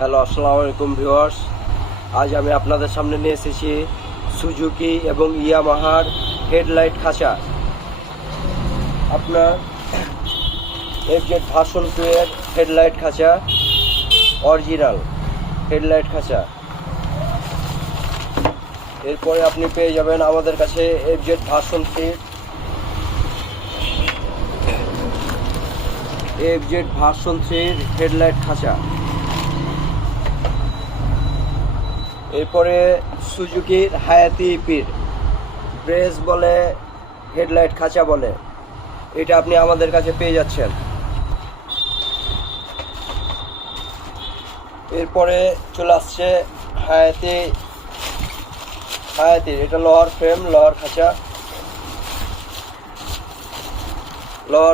Hello, আসসালামু আলাইকুম viewers. আজ আমি আপনাদের সামনে নিয়ে এসেছি সুজুকি এবং ইয়ামাহার হেডলাইট খাঁচা। আপনার এফজেড ভার্সন 2 এর হেডলাইট খাঁচা, অরিজিনাল হেডলাইট খাঁচা। এরপরে আপনি পেয়ে যাবেন আমাদের কাছে এফজেড ভার্সন 3 হেডলাইট খাঁচা। এরপরে সুজুকির হায়াতি ইপির ব্রেস বলে হেডলাইট খাঁচা বলে, এটা আপনি আমাদের কাছে পেয়ে যাচ্ছেন। এরপরে চলে আসছে হায়াতির এটা লোহার ফ্রেম, লোহার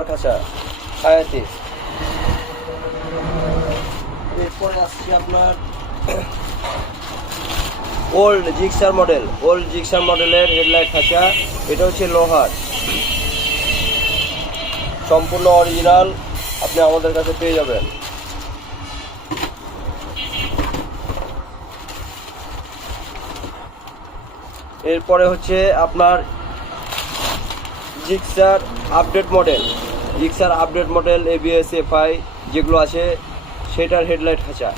খাঁচা হায়াতির। এরপরে আসছে আপনার ওল্ড জিক্সার মডেলের হেডলাইট খাঁচা। এটা হচ্ছে লোহার, সম্পূর্ণ অরিজিনাল, আপনি আমাদের কাছে পেয়ে যাবেন। এরপরে হচ্ছে আপনার Gixxer update model ABS FI যেগুলো আছে সেটার হেডলাইট খাঁচা।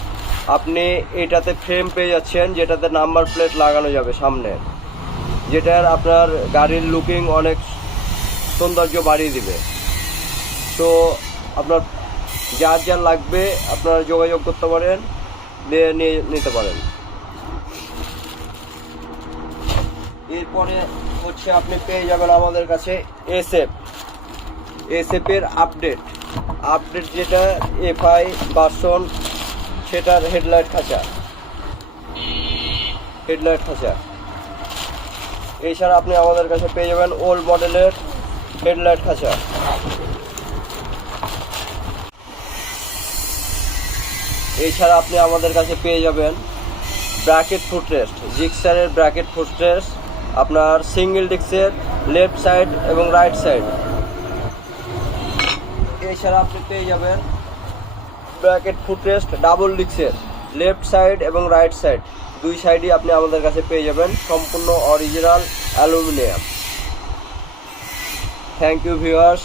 আপনি এটাতে ফ্রেম পেয়ে যাচ্ছেন যেটাতে নাম্বার প্লেট লাগানো যাবে সামনে, যেটার আপনার গাড়ির লুকিং অনেক সৌন্দর্য বাড়িয়ে দিবে। তো আপনার যার লাগবে আপনারা যোগাযোগ করতে পারেন, নিয়ে নিতে পারেন। এরপরে হচ্ছে আপনি পেয়ে যাবেন আমাদের কাছে SF এর আপডেট যেটা FI ভার্সন, সেটার হেডলাইট খাঁচা। এছাড়া আপনি আমাদের কাছে পেয়ে যাবেন ওল্ড মডেলের হেডলাইট খাঁচা। এছাড়া আপনি আমাদের কাছে পেয়ে যাবেন ব্র্যাকেট ফুটরেস্ট, জিক্সারের ব্র্যাকেট ফুটরেস্ট, আপনার সিঙ্গেল ডিস্কের লেফট সাইড এবং রাইট সাইড। এছাড়া আপনি পেয়ে যাবেন ব্র্যাকেট ফুটরেস্ট ডাবল ডিস্কের লেফট সাইড এবং রাইট সাইড, দুই সাইডই আপনি আমাদের কাছে পেয়ে যাবেন, সম্পূর্ণ original aluminium. Thank you viewers.